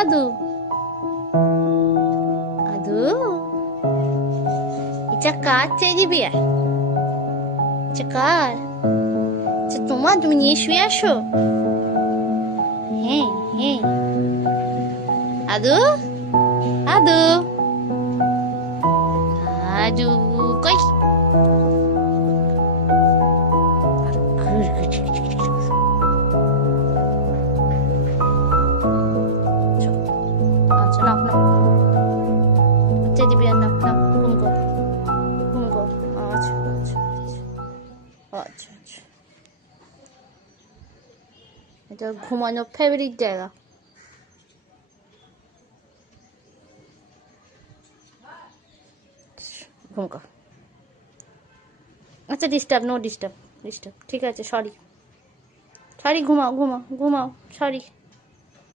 আদু আদু এটা কার teddy bear? এটা কার? এটা তোমার? তুমি নিয়ে শুয়ে আসো। হ্যাঁ হ্যাঁ। আদু আদু আদু কই? আচ্ছা নাও নাও টেডি বিয়ার নাও নাও ঘুম কর ঘুম কর। আচ্ছা আচ্ছা আচ্ছা আচ্ছা। এটা ঘুমানোর ফেভারিট জায়গা। ঘুম কর। আচ্ছা ডিস্টার্ব, নো ডিস্টার্ব, ডিস্টার্ব ঠিক আছে, সরি সরি, ঘুমাও ঘুমাও ঘুমাও, সরি।